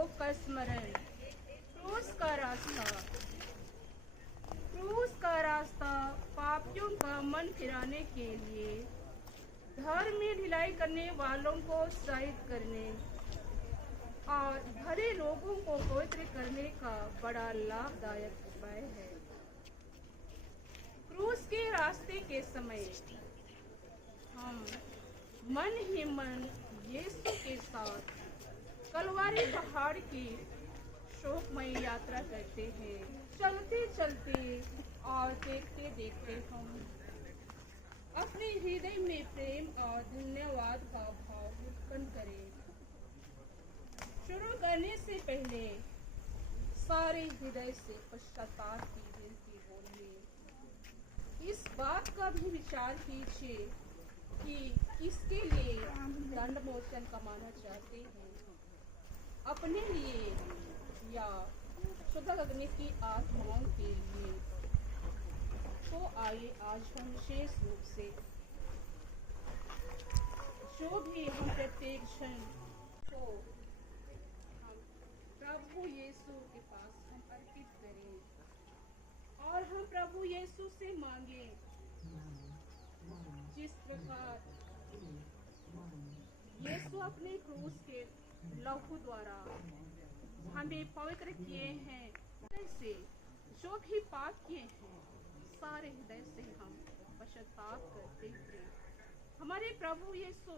भोग का स्मरण। क्रूस का रास्ता पापियों का मन फिराने के लिए, धर्म में ढिलाई करने वालों को उत्साहित करने और भले लोगों को पवित्र करने का बड़ा लाभदायक उपाय है। क्रूस के रास्ते के समय हम मन ही मन यीशु के साथ कलवारी पहाड़ की शोकमय यात्रा करते हैं। चलते चलते और देखते देखते हम अपने हृदय में प्रेम और धन्यवाद का भाव उत्पन्न करें। शुरू करने से पहले सारे हृदय से पश्चाताप की विनती बोलिए। इस बात का भी विचार कीजिए कि किसके लिए दंड मोचन कमाना चाहते हैं, अपने लिए या शुद्ध करने की आत्माओं के लिए। तो आइए आज हम विशेष रूप से जो भी हम प्रत्येक क्षण को हम प्रभु यीशु के पास हम अर्पित करें और हम प्रभु यीशु से मांगे, जिस प्रकार यीशु अपने क्रूस के लहू द्वारा हमें पवित्र किए हैं, से जो भी पाप किए हैं सारे हृदय से हम पश्चाताप करते हुए हमारे प्रभु यीशु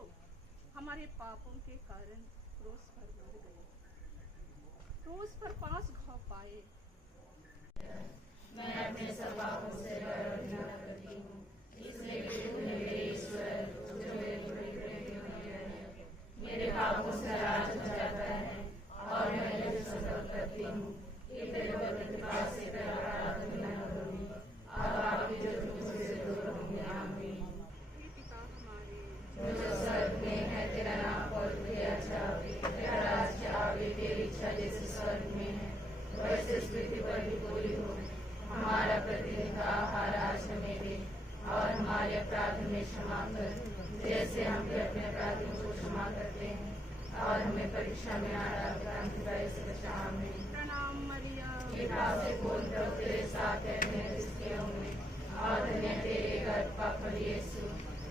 हमारे पापों के कारण क्रूस पर मर गए, क्रूस पर 5 घाव पाए। मैं अपने सब पापों से घृणा करती हूँ, इसलिए कि तूने मेरे ईश्वर जो मेरे पापों से नाराज हो जाता है और मैं यह संकल्प करती हूँ कि तेरे पवित्र कृपा से तेरा अपराध न करूँगी। अब आपके जो मुझसे दूर होंगे। आमीन। जो स्वर्ग में है तेरा नाम पवित्र किया जाए, तेरा राज्य आवे, तेरी इच्छा जैसे स्वर्ग में है वैसे पृथ्वी पर भी पूरी हो। हमारा प्रतिदिन का आहार आज हमें दे और हमारे अपराध में क्षमा कर, जैसे हम भी अपने अपराधियों को क्षमा करते हैं, और हमें परीक्षा में ना डालकर बुराई से बचा। आमीन। प्रणाम मरिया, कृपा से बोल प्रभु तेरे साथ है, मैं इसके होंगे और धन्य तेरे गर्भ का फल यीशु।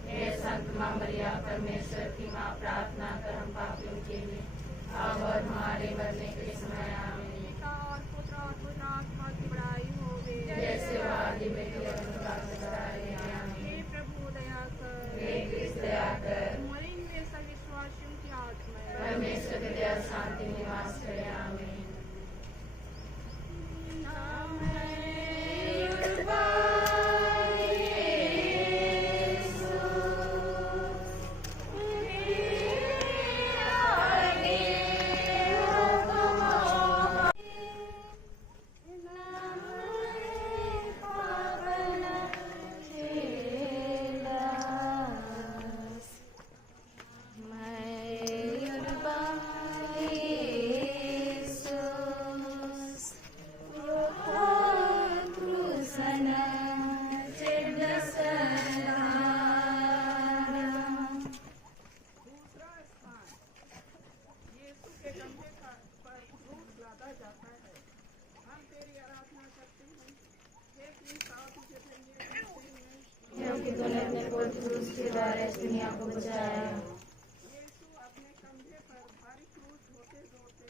हे संत माँ मरिया, परमेश्वर की माँ, प्रार्थना कर हम पापियों के लिए अब और हमारे मरने के समय। आमीन। पिता और पुत्र और पवित्र आत्मा की बड़ाई होवे, जैसे वो आदि में कराए। आमीन। हे प्रभु दया कर, हे कृष्ण दया कर, मरे हुए सब विश्वासियों की आत्मा परमेश्वर की दया शांति निवास करे। आमीन। क्योंकि तूने अपने पुत्र क्रूस के द्वारा इस दुनिया को बचाया। यीशु अपने कंधे पर भारी क्रूस ढोते-ढोते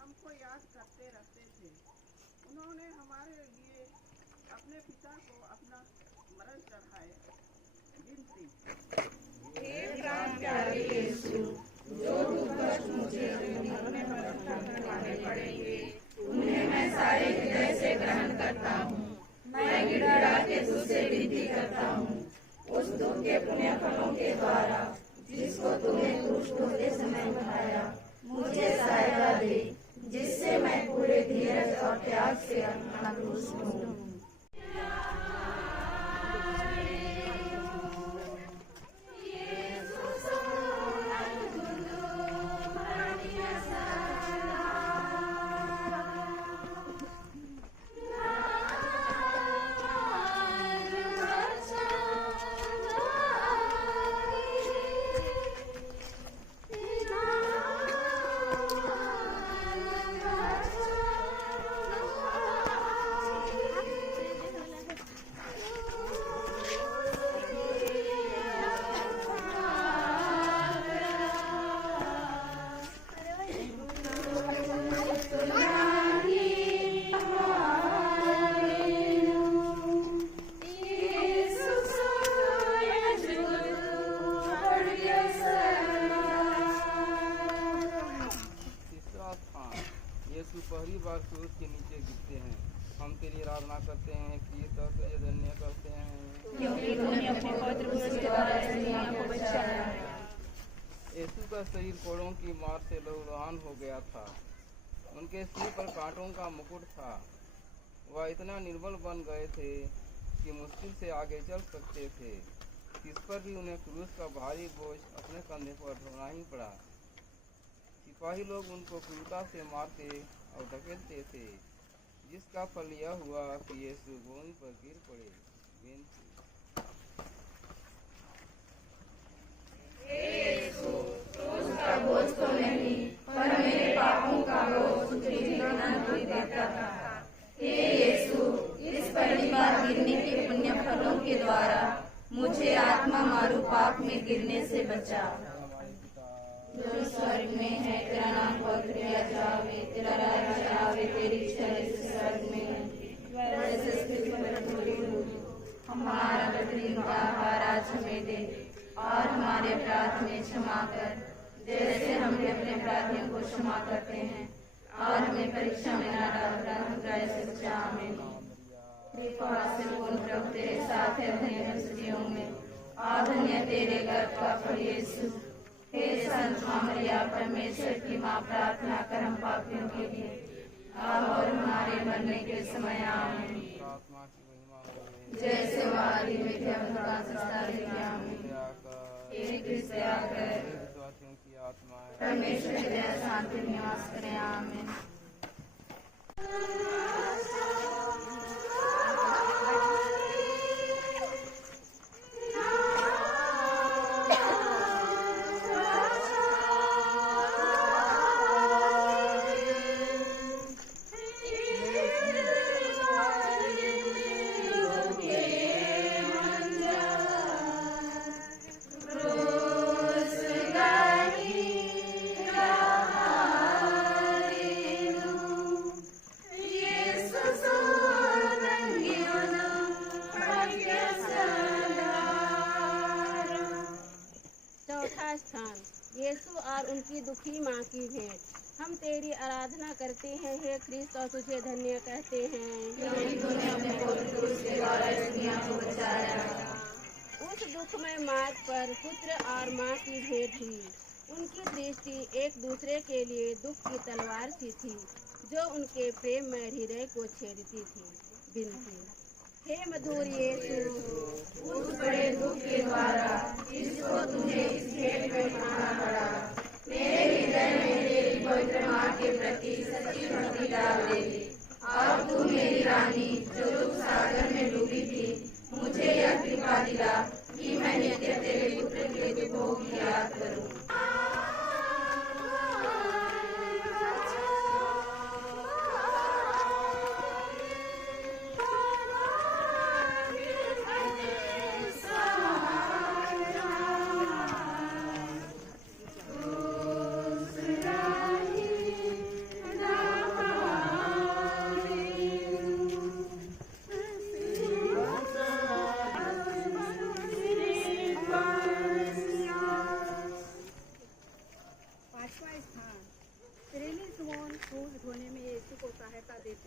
हमको याद करते रहते थे। उन्होंने हमारे लिए अपने पिता को अपना मरण चढ़ाया। विनती। हे प्राण प्यारे यीशु, जो दुख कष्ट मुझे अपने मरण तक उठाने पड़ेंगे, उन्हें मैं सारे हृदय से ग्रहण करता हूँ। मैं गिड़गिड़ा के तुझसे विनती करता हूँ, उस दुख के पुण्य फलों के द्वारा जिसको तूने क्रूस ढोते समय उठाया, मुझे सहायता दे, जिससे मैं पूरे धीरज और त्याग से अपना क्रूस ढूंढूं। पहली बार क्रूस के नीचे गिरते हैं। हम तेरी आराधना करते हैं क्रिस्त और तुझे धन्य करते हैं क्योंकि तूने अपने पवित्र क्रूस के द्वारा इस दुनिया को बचाया है। यीशु का शरीर कोड़ों की मार से लहूलुहान हो गया था। उनके सिर पर कांटों का मुकुट था। वह इतना निर्बल बन गए थे कि मुश्किल से आगे चल सकते थे। इस पर भी उन्हें क्रूस का भारी बोझ अपने कंधे पर ढोना ही पड़ा। सिपाही लोग उनको क्रूरता से मारते और धकेलते थे, जिसका फल यह हुआ कि यीशु भूमि पर गिर पड़े। क्रूस का बोझ तो नहीं, पर मेरे पापों का बोझ तुझे कितना दुख देता था। हे यीशु, इस पहली बार गिरने के पुण्य फलों के द्वारा मुझे आत्मा मारू पाप में गिरने से बचा। जो स्वर्ग में है, तेरा नाम पवित्र किया जावे, तेरा राज्य आवे, तेरी इच्छा जैसे स्वर्ग में है वैसे पृथ्वी पर पूरी हो। हमारा प्रतिदिन का आहार आज हमें दे, और हमारे अपराध में क्षमा कर, जैसे हम भी अपने अपराधियों को क्षमा करते हैं, और हमें परीक्षा में न डाल, बुराई से बचा। आमीन। कृपा से पूर्ण प्रभु तेरे साथ है, धन्य स्त्रियों में और धन्य तेरे गर्भ का फल यीशु। हे संत मरिया, परमेश्वर की माँ, प्रार्थना कर हम पापियों के लिए, अब और हमारे मरने के समय। आमीन। जैसे वादी में थे का संस्कार किया। हे कृष्ण दया कर, परमेश्वर की दया शांति निवास करें। आमीन। यीशु और उनकी दुखी माँ की भेंट। हम तेरी आराधना करते हैं हे क्रिस्त, और तुझे धन्य कहते हैं क्योंकि तूने अपने पवित्र क्रूस के द्वारा इस दुनिया को बचाया। उस दुखमय मार्ग पर पुत्र और माँ की भेंट हुई। उनकी दृष्टि एक दूसरे के लिए दुख की तलवार सी थी, जो उनके प्रेम में हृदय को छेदती थी। विनती। हे मधुर यीशु, उस बड़े दुख के द्वारा जिसको तुझे इस भेंट में उठाना पड़ा, मेरे हृदय में तेरी पवित्र माँ के प्रति सच्ची भक्ति डाल दे। और तू मेरी रानी, जो दुख सागर में डूबी थी, मुझे यह कृपा दिला कि मैं नित्य तेरे पुत्र के दुखों की याद करूं।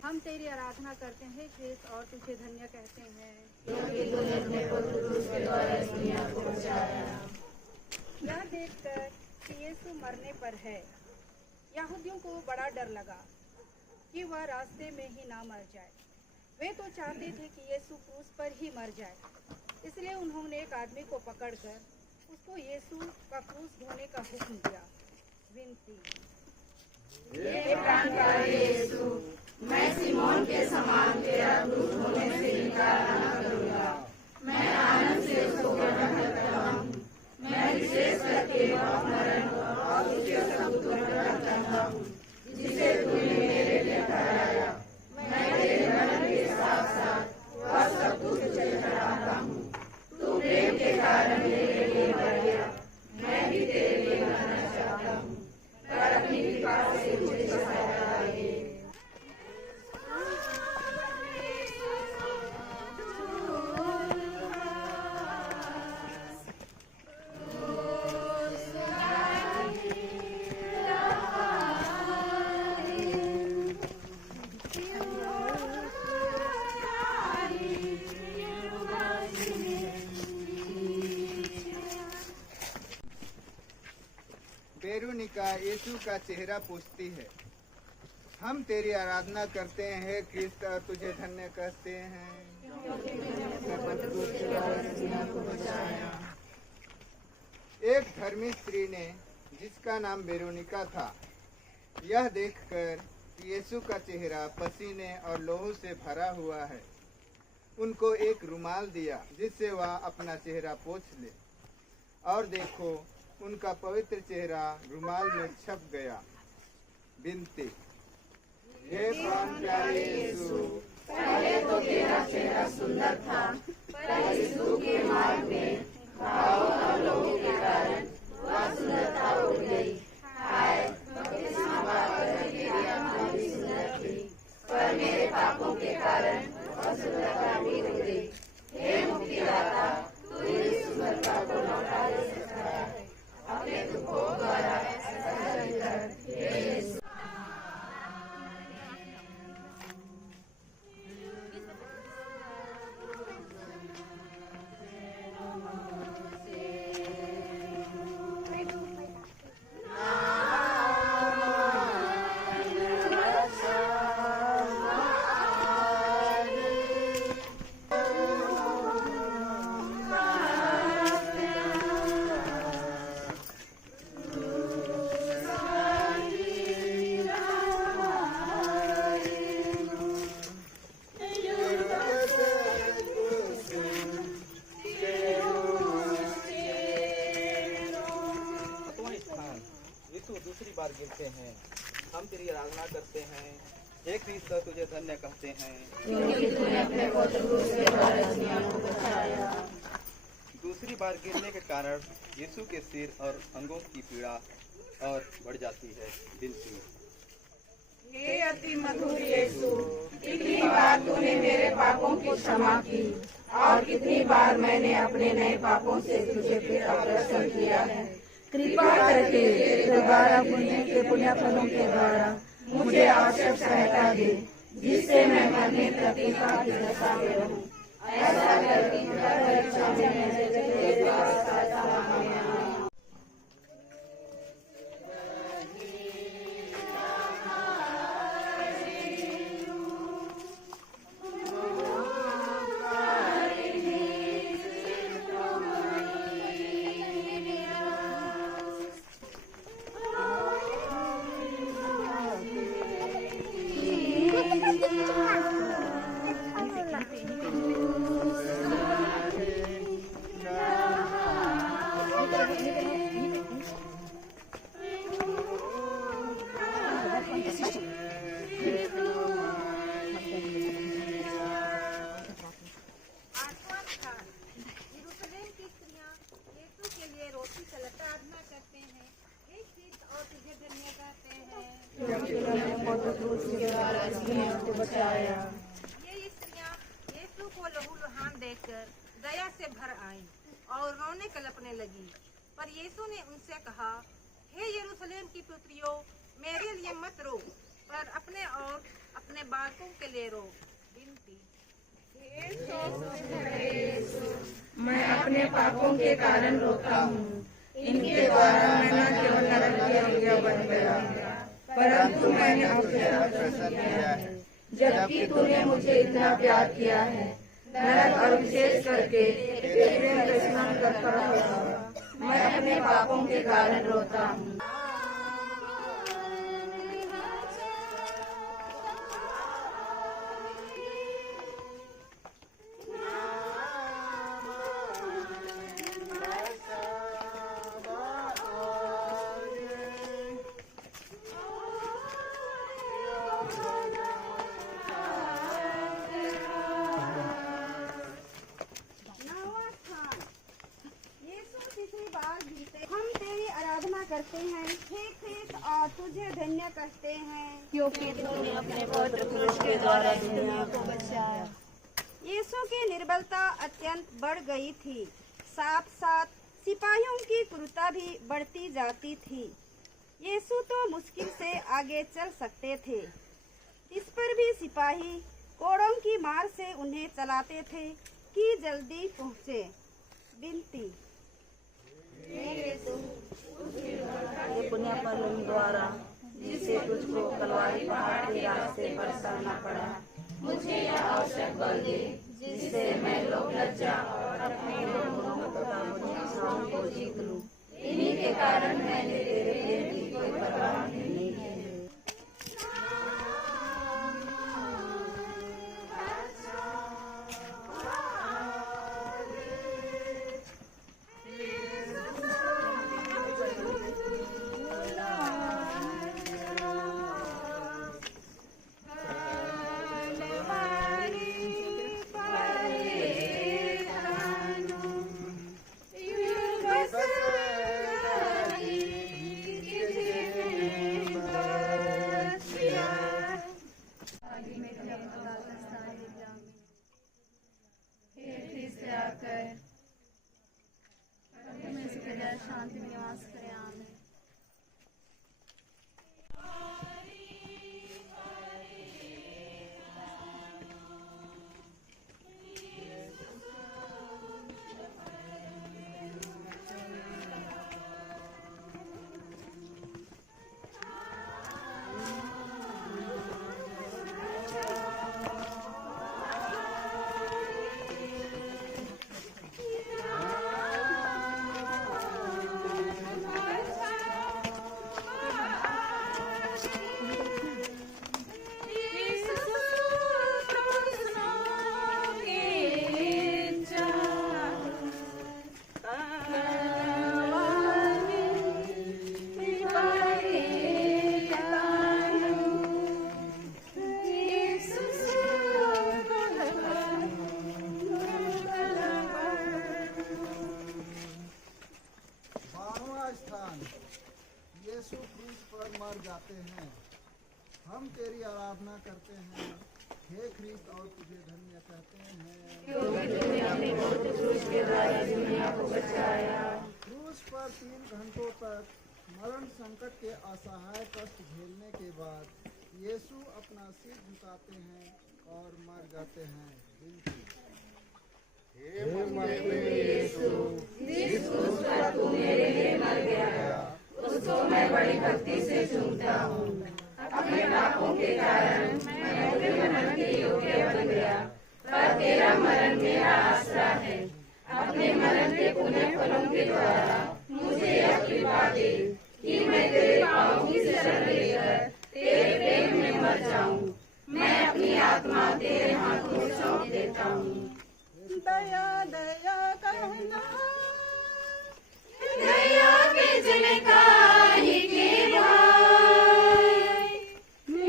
हम तेरी आराधना करते हैं क्रिस्त, और तुझे धन्य कहते हैं क्योंकि तूने अपने पवित्र क्रूस के द्वारा इस दुनिया को बचाया। यह देखकर कि यीशु मरने पर है, यहूदियों को बड़ा डर लगा कि वह रास्ते में ही ना मर जाए। वे तो चाहते थे कि यीशु क्रूस पर ही मर जाए, इसलिए उन्होंने एक आदमी को पकड़कर उसको यीशु का क्रूस ढोने का हुक्म दिया। विनती। हे प्राणप्यारे यीशु, मैं सिमोन के समान तेरा क्रूस ढोने से इनकार न करूँगा। मैं आनंद से उसको ग्रहण करता हूँ। मैं विशेष करके वह मरण और उसके सबूत को ग्रहण करता हूँ जिसे तूने मेरे लिए ठहराया। मैं तेरे मरण के साथ साथ वह सब कुछ तुझे चढ़ाता हूँ। तू प्रेम के कारण मेरे लिए मर गया, मैं भी तेरे लिए मरना चाहता हूँ, पर अपनी कृपा से मुझे सहायता दे। यीशु का चेहरा पूछती है, हम तेरी आराधना करते हैं क्रिस्त और तुझे धन्य कहते हैं। एक धर्मी स्त्री ने, जिसका नाम वेरोनिका था, यह देखकर कि यीशु का चेहरा पसीने और लहू से भरा हुआ है, उनको एक रुमाल दिया जिससे वह अपना चेहरा पोंछ ले। और देखो, उनका पवित्र चेहरा रुमाल में छप गया। विनती, हे प्राण प्यारे यीशु, पहले तो तेरा चेहरा सुंदर था, पर इस दुख के मार्ग में घाव और लोगों के कारण वह सुंदरता उड़ गई। हाय, बपतिस्मा पाकर मेरी आत्मा भी सुंदर थी, पर मेरे पापों के कारण वह सुंदरता भी उड़ गई। हे मुक्तिदाता, तू इस सुंदरता को लौटा दे सकता है। अपने दुखों द्वारा ऐसा कर, हे यीशु। दूसरी बार गिरते हैं, हम तेरी आराधना करते हैं, हे क्रिस्त तुझे धन्य कहते हैं, क्योंकि तूने अपने पवित्र क्रूस के द्वारा दुनिया को बचाया। दूसरी बार गिरने के कारण यीशु के सिर और अंगों की पीड़ा और बढ़ जाती है। विनती, हे अति मधुर यीशु, कितनी बार तूने मेरे पापों की क्षमा की और कितनी बार मैंने अपने नए पापों से तुझे फिर अग्रसर किया है। कृपा करके दोबारा पुण्य के पुण्य फलों के द्वारा मुझे आवश्यक सहायता दे, जिससे मैं मरने प्रतिभा की दशा में रहूं। ऐसा करके हर परीक्षा में मैं तेरे द्वारा सहायता मांगता हूं। ये स्त्रियां यीशु को लहूलुहान देखकर दया से भर आईं और रोने कलपने लगी। पर यीशु ने उनसे कहा, हे यरूशलेम की पुत्रियों, मेरे लिए मत रो, पर अपने और अपने बालकों के लिए रो। विनती, मैं अपने पापों के कारण रोता हूँ। इनके द्वारा मैं न केवल नरक की आज्ञा बन गया, परंतु मैंने तुझे अग्रसर किया है। जबकि तूने मुझे इतना प्यार किया है, नरक और विशेष करके तेरे में स्नान करता हुआ मैं अपने पापों के कारण रोता हूँ। हम तेरी आराधना करते हैं, हे ख्रिस्त, और तुझे धन्य कहते हैं, क्योंकि तूने अपने पवित्र क्रूस के द्वारा दुनिया को बचाया। यीशु की निर्बलता अत्यंत बढ़ गई थी, साथ साथ सिपाहियों की क्रूरता भी बढ़ती जाती थी। यीशु तो मुश्किल से आगे चल सकते थे, इस पर भी सिपाही कोड़ों की मार से उन्हें चलाते थे कि जल्दी पहुँचे। विनती, हे यीशु, उस निर्बलता के पुण्य फल द्वारा जिससे तुझको कलवारी पहाड़ के रास्ते पर चलना पड़ा, मुझे यह आवश्यक बल दे जिससे मैं लोक लज्जा और अपने को जीत लूं। इन्हीं के कारण मैंने तेरे प्रेम की कोई परवाह नहीं की। शांति निवास करें। आमीन। यीशु क्रूस पर मर जाते हैं। हम तेरी आराधना करते हैं, हे ख्रीस्त, और तुझे धन्य कहते हैं क्योंकि तूने अपने पवित्र क्रूस के द्वारा दुनिया को बचाया। क्रूस पर 3 घंटों तक मरण संकट के असहाय कष्ट झेलने के बाद यीशु अपना सिर झुकाते हैं और मर जाते हैं। हे मरते यीशु, जिस क्रूस पर तू मेरे लिए मर गया, उसको मैं बड़ी भक्ति से चूमता हूँ। अपने पापों के कारण मैं तेरे मरण के योग्य बन गया, पर तेरा मरण मेरा आसरा है। अपने मरण के पुण्य फलों के द्वारा मुझे यह कृपा दे कि मैं तेरे पाँव की शरण लेकर तेरे प्रेम में मर जाऊँ। मैं अपनी आत्मा तेरे हाथों सौंप देता हूँ। दया दया कहना, दया के जनकाई के भाई,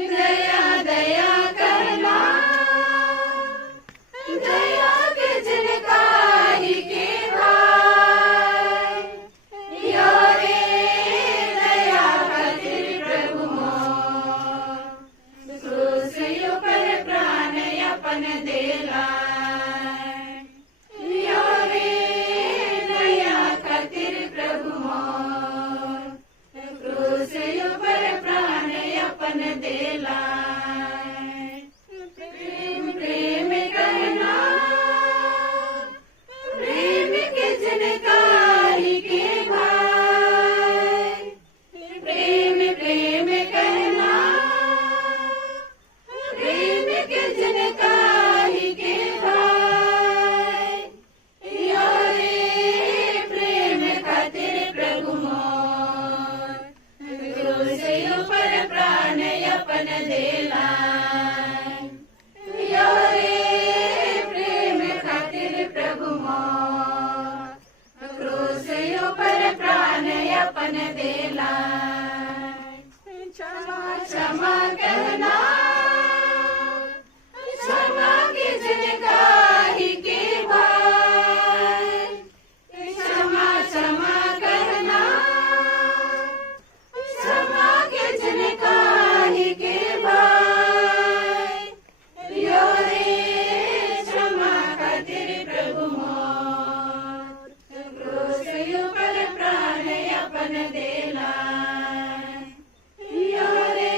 दया दया करना, दया के जनकाई के भाई, यारे दया खातिर प्रभु मोर, क्रूस पर प्राण अपन देला। प्रेम प्रेम कहना, प्रेम के जनकारी के भाई, प्रेम प्रेम कहना, प्रेम के जनकारी के भाई, यारे प्रेम खातिर प्रभु मोर, क्रूस पर प्राण अपन देला। यारे प्रेम खातिर प्रभु मोर, क्रूस पर प्राण अपन देला। क्षमा क्षमा कहना, क्षमा के जनकाई के भाई, क्षमा क्षमा कहना, क्षमा के जनकाई के भाई, यारे क्षमा खातिर प्रभु मोर, क्रूस पर प्राण अपन देला। यारे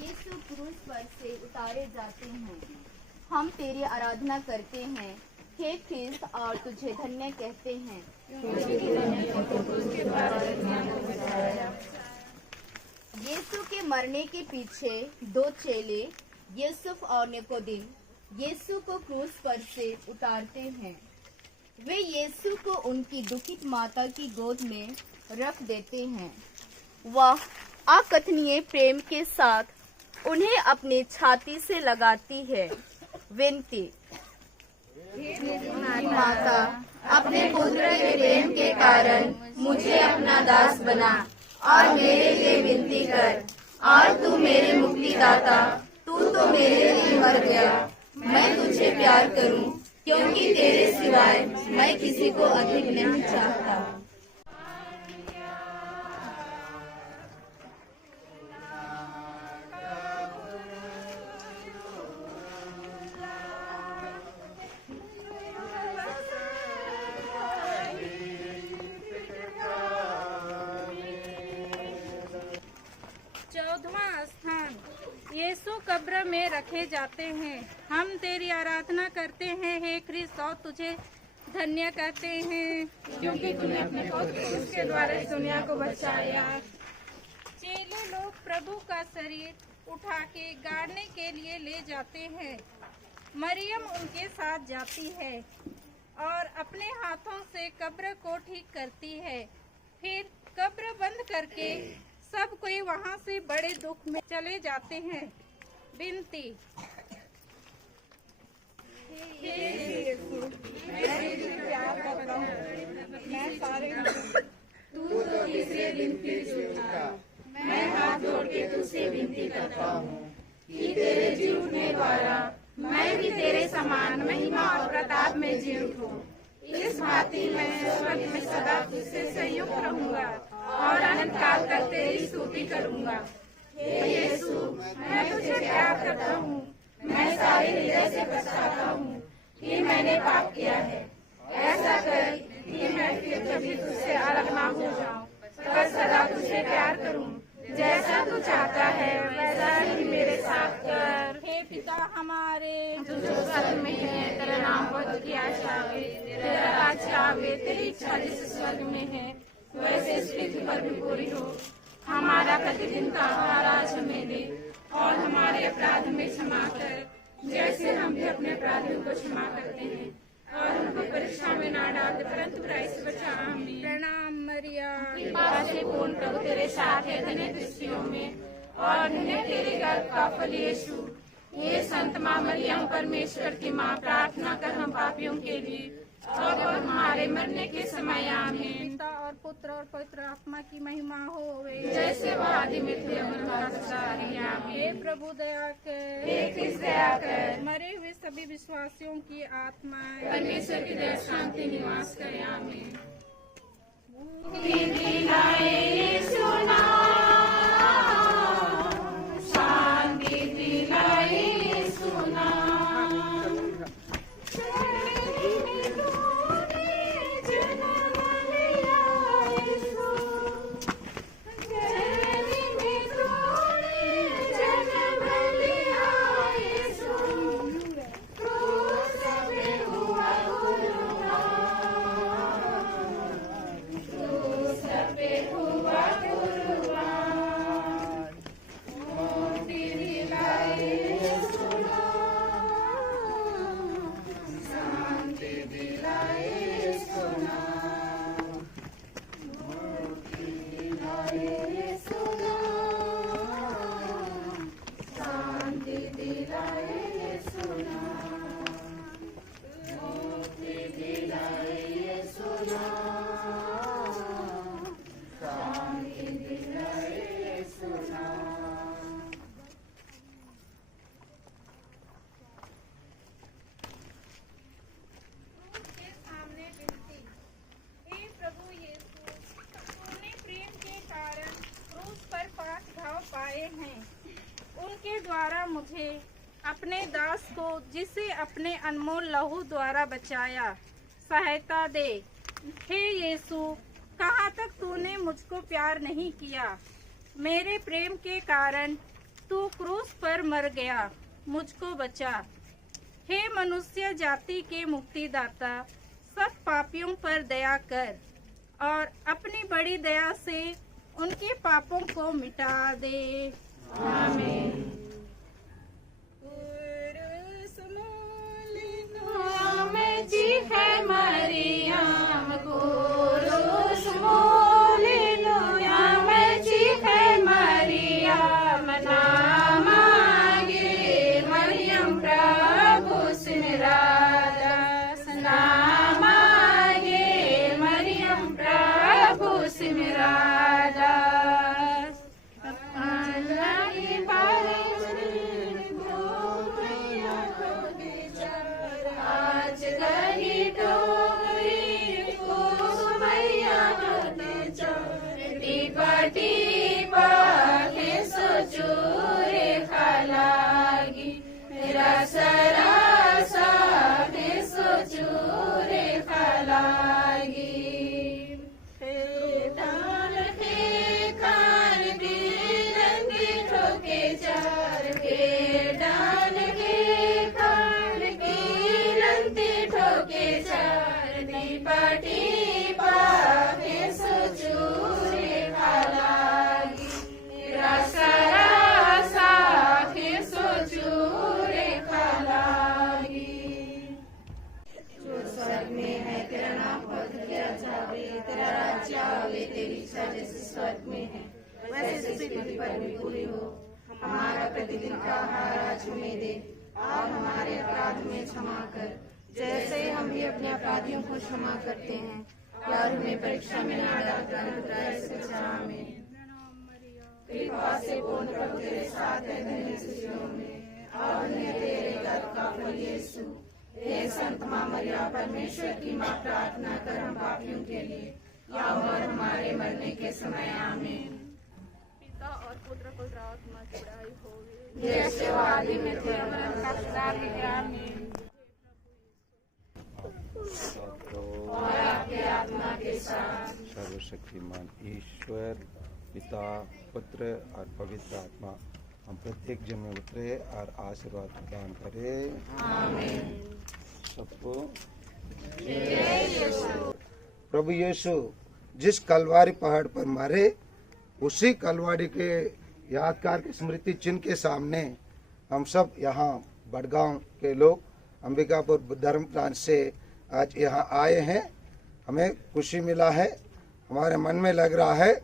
यीशु क्रूस पर से उतारे जाते हैं। हम तेरी आराधना करते हैं हे ख्रिस्त और तुझे धन्य कहते हैं। यीशु के मरने के पीछे दो चेले यूसुफ और निकोदिम यीशु को क्रूस पर से उतारते हैं। वे यीशु को उनकी दुखित माता की गोद में रख देते हैं। वह अकथनीय प्रेम के साथ उन्हें अपनी छाती से लगाती है। विनती, माता, अपने पुत्र के प्रेम के कारण मुझे अपना दास बना और मेरे लिए विनती कर। और तू मेरे मुक्तिदाता, तू तो मेरे लिए मर गया। मैं तुझे प्यार करूं, क्योंकि तेरे सिवाय मैं किसी को अधिक नहीं चाहता। चौदहवां स्थान, यीशु कब्र में रखे जाते हैं। हम तेरी आराधना करते हैं हे ख्रिस्त और तुझे धन्य कहते हैं, क्योंकि तूने अपने पुत्र के द्वारा इस दुनिया को बचाया। चेले लोग प्रभु का शरीर उठा के गाड़ने के लिए ले जाते हैं। मरियम उनके साथ जाती है और अपने हाथों से कब्र को ठीक करती है। फिर कब्र बंद करके सब कोई वहाँ से बड़े दुख में चले जाते हैं। विनती, हे यीशु, मैं तुझे प्यार करता हूँ। मैं सारे तू तो तीसरे दिन फिर जी उठा। मैं हाथ जोड़ के तुझसे विनती करता हूँ कि तेरे जी उठने द्वारा मैं भी तेरे समान महिमा और प्रताप में जी उठूं। इस भांति मैं स्वर्ग में सदा तुझसे संयुक्त रहूंगा और अनंत काल तक तेरी स्तुति करूंगा। हे यीशु, मैं तुझे प्यार करता हूँ। मैं सारे हृदय से पछताता हूँ कि मैंने पाप किया है। ऐसा कर कि मैं फिर कभी तुझसे अलग ना हो जाऊं, पर सदा तुझे प्यार करूं। जैसा तू चाहता है वैसा ही मेरे साथ कर। हे पिता हमारे जो स्वर्ग में है, तेरा नाम पवित्र किया जाए, तेरा राज्य आवे, तेरी इच्छा जिस स्वर्ग में है वैसे इस पृथ्वी पर भी पूरी हो। हमारा प्रतिदिन का आहार आज हमें दे और हमारे अपराध में क्षमा कर, जैसे हम भी अपने अपराधियों को क्षमा करते हैं। और हमको परीक्षा में ना डाल, परंतु बुराई से बचा। आमीन। प्रणाम मरिया, कृपा से पूर्ण प्रभु तेरे साथ है, धन्य स्त्रियों में और धन्य तेरे गर्भ का फल यीशु। ये संत माँ मरियम परमेश्वर की माँ, प्रार्थना कर हम पापियों के लिए और हमारे मरने के समय। आमीन। पिता और पुत्र और पवित्र आत्मा की महिमा होवे, जैसे वह आदि में थे अमर हे प्रभु दया कर, हे ख्रिस्त दया कर। मरे हुए सभी विश्वासियों की आत्माएं परमेश्वर की दया शांति निवास करे। आमीन। शांति दिलाए सुना, उनके द्वारा मुझे अपने दास को, जिसे अपने अनमोल लहू द्वारा बचाया, सहायता दे। हे यीशु, कहाँ तक तूने मुझको प्यार नहीं किया। मेरे प्रेम के कारण तू क्रूस पर मर गया, मुझको बचा। हे मनुष्य जाति के मुक्तिदाता, सब पापियों पर दया कर और अपनी बड़ी दया से उनके पापों को मिटा दे। आमीन। जी है मरियम कुरूस मोलेलुया में जी है मरियम नाम आगे मरियम प्रभु सिमरादास नाम आगे मरियम प्रभु सिमरादास आज गही डोगरी को मैया टीपा टीपा के सोचूरे खालागी मेरा सरासा के सोचूरे खालागी डाल के खान रंगी ठोके चार के डाल के खान की रंती ठोके चार टीपा टीपा के सोचूरे खालागी रासा रासा के सोचूरे खालागी जो स्वर्ग में है तेरा नाम पवित्र किया जावे, तेरा राज्य आवे, तेरी इच्छा जैसे स्वर्ग में है वैसे पृथ्वी पर भी पूरी हो। हमारा प्रतिदिन का आहार आज हमें दे और हमारे अपराध में क्षमा कर जैसे हम भी अपने अपराधियों को क्षमा करते हैं, और हमें परीक्षा में न डालकर से बचा में। कृपा से पूर्ण प्रभु तेरे साथ है, धन्य स्त्रियों में और धन्य तेरे गर्भ का फल यीशु। हे संत मां मरिया परमेश्वर की मां, प्रार्थना कर हम पापियों के लिए या और हमारे मरने के समय आमीन। पिता और पुत्र को आत्मा की बड़ाई होवे, जैसे वो आदि में थे आमीन। और आपके आत्मा के साथ सर्वशक्तिमान ईश्वर पिता पुत्र और पवित्र आत्मा हम प्रत्येक जन में उतरे और आशीर्वाद प्रदान करे। आमीन। सबको प्रभु यीशु जिस कलवारी पहाड़ पर मरे, उसी कलवारी के यादगार की स्मृति चिन्ह के सामने हम सब यहाँ बड़गांव के लोग अंबिकापुर धर्म प्रांत से आज यहाँ आए हैं। हमें खुशी मिला है, हमारे मन में लग रहा है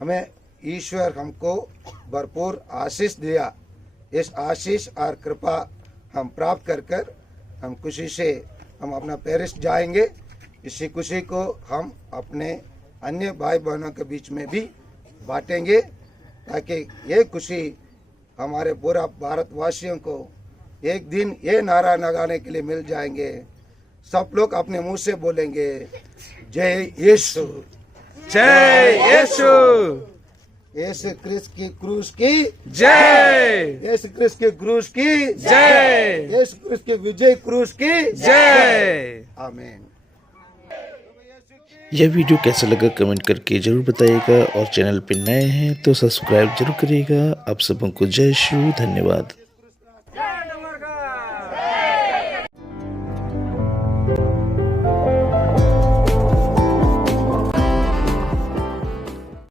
हमें ईश्वर हमको भरपूर आशीष दिया। इस आशीष और कृपा हम प्राप्त कर हम खुशी से हम अपना पेरिस जाएंगे। इसी खुशी को हम अपने अन्य भाई बहनों के बीच में भी बांटेंगे, ताकि ये खुशी हमारे पूरा भारतवासियों को एक दिन ये नारा लगाने के लिए मिल जाएंगे। सब लोग अपने मुंह से बोलेंगे, जय यीशु, जय यीशु, यीशु क्रिस्त की क्रूस की जय, यीशु क्रिस्त की क्रूस की जय, यीशु क्रिस्त की विजय क्रूस की जय। आमीन। यह वीडियो कैसा लगा कमेंट करके जरूर बताइएगा और चैनल पे नए हैं तो सब्सक्राइब जरूर करिएगा। आप सबको जय यीशु, धन्यवाद।